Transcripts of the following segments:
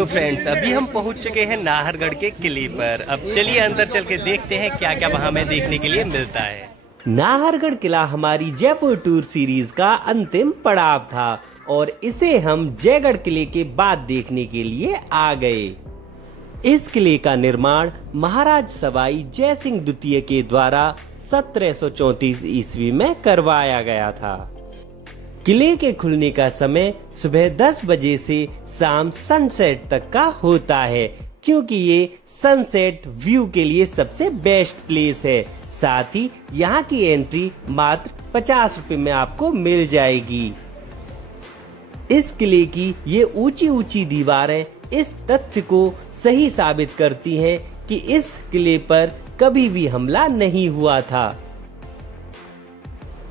तो फ्रेंड्स अभी हम पहुंच चुके हैं नाहरगढ़ के किले पर। अब चलिए अंदर चल के देखते हैं क्या क्या वहां हमें देखने के लिए मिलता है। नाहरगढ़ किला हमारी जयपुर टूर सीरीज का अंतिम पड़ाव था और इसे हम जयगढ़ किले के बाद देखने के लिए आ गए। इस किले का निर्माण महाराज सवाई जय सिंह द्वितीय के द्वारा 1734 ईस्वी में करवाया गया था। किले के खुलने का समय सुबह 10 बजे से शाम सनसेट तक का होता है, क्योंकि ये सनसेट व्यू के लिए सबसे बेस्ट प्लेस है। साथ ही यहाँ की एंट्री मात्र 50 रुपए में आपको मिल जाएगी। इस किले की ये ऊंची ऊंची दीवारें इस तथ्य को सही साबित करती हैं कि इस किले पर कभी भी हमला नहीं हुआ था।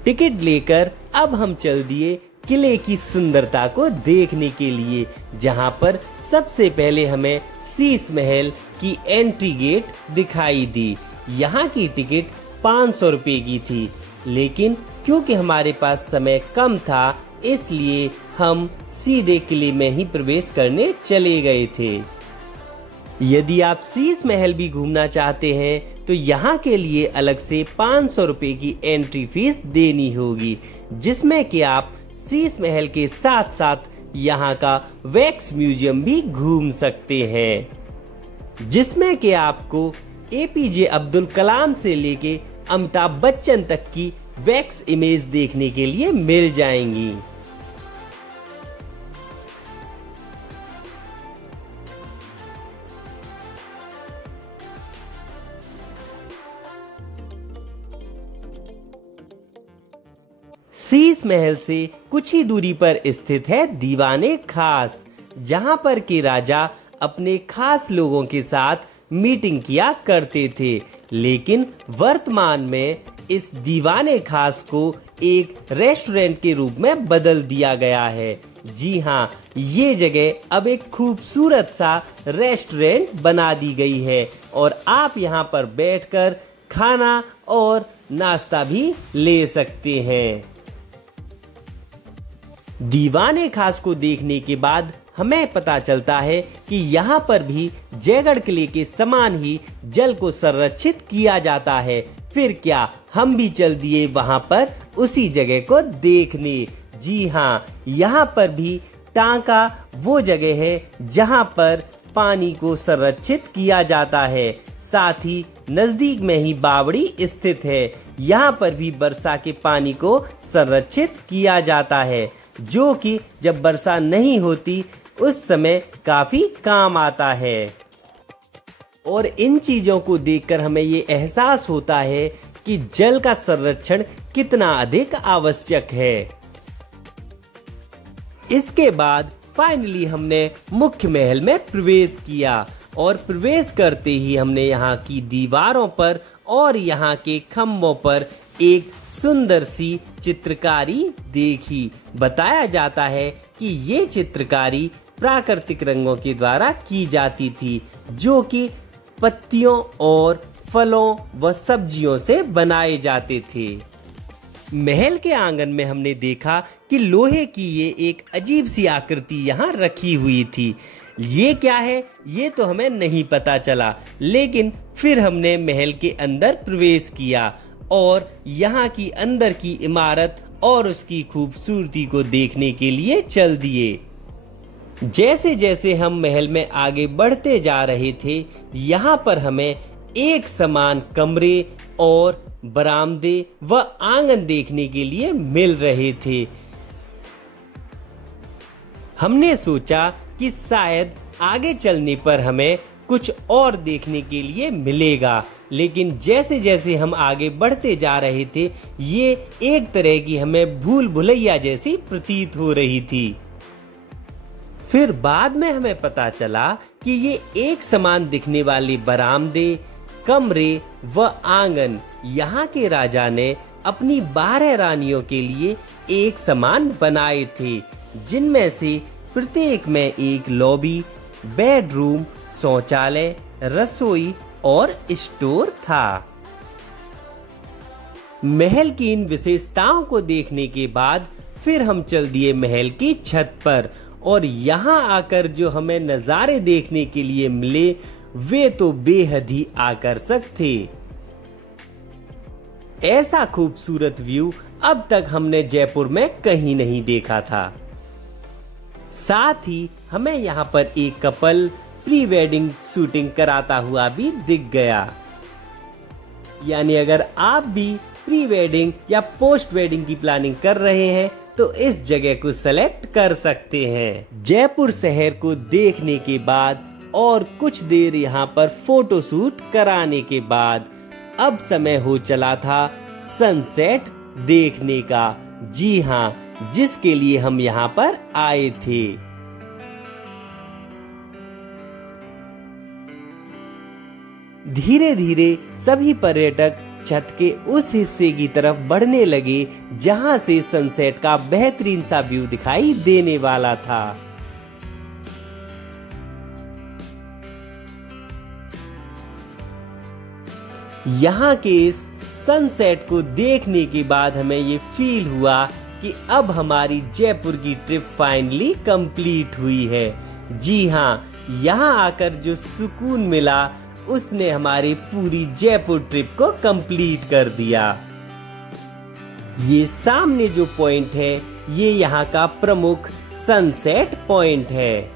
टिकट लेकर अब हम चल दिए किले की सुंदरता को देखने के लिए, जहां पर सबसे पहले हमें शीश महल की एंट्री गेट दिखाई दी। यहाँ की टिकट 500 रुपए की थी, लेकिन क्योंकि हमारे पास समय कम था इसलिए हम सीधे किले में ही प्रवेश करने चले गए थे। यदि आप शीश महल भी घूमना चाहते हैं तो यहाँ के लिए अलग से 500 रुपए की एंट्री फीस देनी होगी, जिसमें कि आप शीश महल के साथ साथ यहाँ का वैक्स म्यूजियम भी घूम सकते हैं, जिसमें कि आपको एपीजे अब्दुल कलाम से लेके अमिताभ बच्चन तक की वैक्स इमेज देखने के लिए मिल जाएंगी। शीश महल से कुछ ही दूरी पर स्थित है दीवाने खास, जहां पर के राजा अपने खास लोगों के साथ मीटिंग किया करते थे। लेकिन वर्तमान में इस दीवाने खास को एक रेस्टोरेंट के रूप में बदल दिया गया है। जी हाँ, ये जगह अब एक खूबसूरत सा रेस्टोरेंट बना दी गई है और आप यहाँ पर बैठकर खाना और नाश्ता भी ले सकते हैं। दीवाने खास को देखने के बाद हमें पता चलता है कि यहाँ पर भी जयगढ़ किले के समान ही जल को संरक्षित किया जाता है। फिर क्या, हम भी चल दिए वहाँ पर उसी जगह को देखने। जी हाँ, यहाँ पर भी टांका वो जगह है जहाँ पर पानी को संरक्षित किया जाता है। साथ ही नजदीक में ही बावड़ी स्थित है, यहाँ पर भी वर्षा के पानी को संरक्षित किया जाता है, जो कि जब वर्षा नहीं होती उस समय काफी काम आता है। और इन चीजों को देखकर हमें ये एहसास होता है कि जल का संरक्षण कितना अधिक आवश्यक है। इसके बाद फाइनली हमने मुख्य महल में प्रवेश किया और प्रवेश करते ही हमने यहाँ की दीवारों पर और यहाँ के खम्भों पर एक सुंदर सी चित्रकारी देखी। बताया जाता है कि ये चित्रकारी प्राकृतिक रंगों के द्वारा की जाती थी, जो कि पत्तियों और फलों व सब्जियों से बनाए जाते थे। महल के आंगन में हमने देखा कि लोहे की ये एक अजीब सी आकृति यहाँ रखी हुई थी। ये क्या है ये तो हमें नहीं पता चला, लेकिन फिर हमने महल के अंदर प्रवेश किया और यहाँ की अंदर की इमारत और उसकी खूबसूरती को देखने के लिए चल दिए। जैसे जैसे हम महल में आगे बढ़ते जा रहे थे, यहाँ पर हमें एक समान कमरे और बरामदे व आंगन देखने के लिए मिल रहे थे। हमने सोचा कि शायद आगे चलने पर हमें कुछ और देखने के लिए मिलेगा, लेकिन जैसे जैसे हम आगे बढ़ते जा रहे थे ये एक तरह की हमें भूल भुलैया जैसी प्रतीत हो रही थी। फिर बाद में हमें पता चला कि ये एक समान दिखने वाले बरामदे, कमरे व आंगन यहाँ के राजा ने अपनी 12 रानियों के लिए एक समान बनाए थे, जिनमें से प्रत्येक में एक लॉबी, बेडरूम, शौचालय, रसोई और स्टोर था। महल की इन विशेषताओं को देखने के बाद फिर हम चल दिए महल की छत पर और यहाँ आकर जो हमें नज़ारे देखने के लिए मिले वे तो बेहद ही आकर्षक थे। ऐसा खूबसूरत व्यू अब तक हमने जयपुर में कहीं नहीं देखा था। साथ ही हमें यहाँ पर एक कपल प्री वेडिंग शूटिंग कराता हुआ भी दिख गया। यानी अगर आप भी प्री वेडिंग या पोस्ट वेडिंग की प्लानिंग कर रहे हैं तो इस जगह को सेलेक्ट कर सकते हैं। जयपुर शहर को देखने के बाद और कुछ देर यहाँ पर फोटो शूट कराने के बाद अब समय हो चला था सनसेट देखने का। जी हाँ, जिसके लिए हम यहाँ पर आए थे। धीरे धीरे सभी पर्यटक छत के उस हिस्से की तरफ बढ़ने लगे जहां से सनसेट का बेहतरीन सा व्यू दिखाई देने वाला था। यहाँ के इस सनसेट को देखने के बाद हमें ये फील हुआ कि अब हमारी जयपुर की ट्रिप फाइनली कंप्लीट हुई है। जी हाँ, यहाँ आकर जो सुकून मिला उसने हमारी पूरी जयपुर ट्रिप को कंप्लीट कर दिया। ये सामने जो पॉइंट है ये यहाँ का प्रमुख सनसेट पॉइंट है।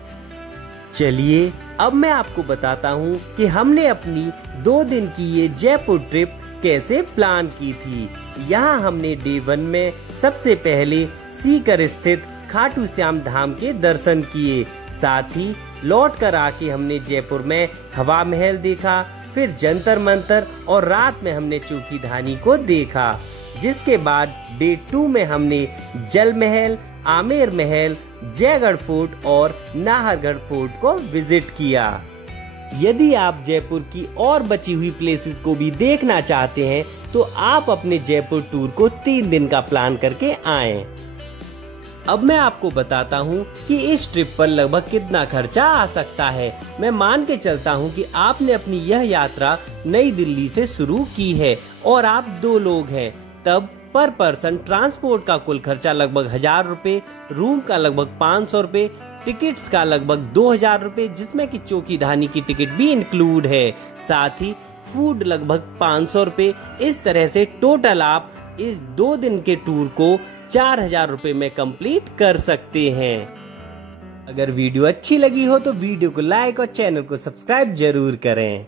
चलिए अब मैं आपको बताता हूँ कि हमने अपनी 2 दिन की ये जयपुर ट्रिप कैसे प्लान की थी। यहाँ हमने डे 1 में सबसे पहले सीकर स्थित खाटू श्याम धाम के दर्शन किए। साथ ही लौट कर आके हमने जयपुर में हवा महल देखा, फिर जंतर मंतर और रात में हमने चौकीधानी को देखा। जिसके बाद डे 2 में हमने जल महल, आमेर महल, जयगढ़ फोर्ट और नाहरगढ़ फोर्ट को विजिट किया। यदि आप जयपुर की और बची हुई प्लेसेस को भी देखना चाहते हैं तो आप अपने जयपुर टूर को 3 दिन का प्लान करके आएं। अब मैं आपको बताता हूँ कि इस ट्रिप पर लगभग कितना खर्चा आ सकता है। मैं मान के चलता हूँ कि आपने अपनी यह यात्रा नई दिल्ली से शुरू की है और आप 2 लोग हैं, तब पर पर्सन ट्रांसपोर्ट का कुल खर्चा लगभग 1000 रुपए, रूम का लगभग 500 रुपए, टिकट्स का लगभग 2000 रुपए, जिसमें कि चौकीधानी की टिकट भी इंक्लूड है। साथ ही फूड लगभग 500 रुपए। इस तरह से टोटल आप इस 2 दिन के टूर को 4000 रुपए में कंप्लीट कर सकते हैं। अगर वीडियो अच्छी लगी हो तो वीडियो को लाइक और चैनल को सब्सक्राइब जरूर करें।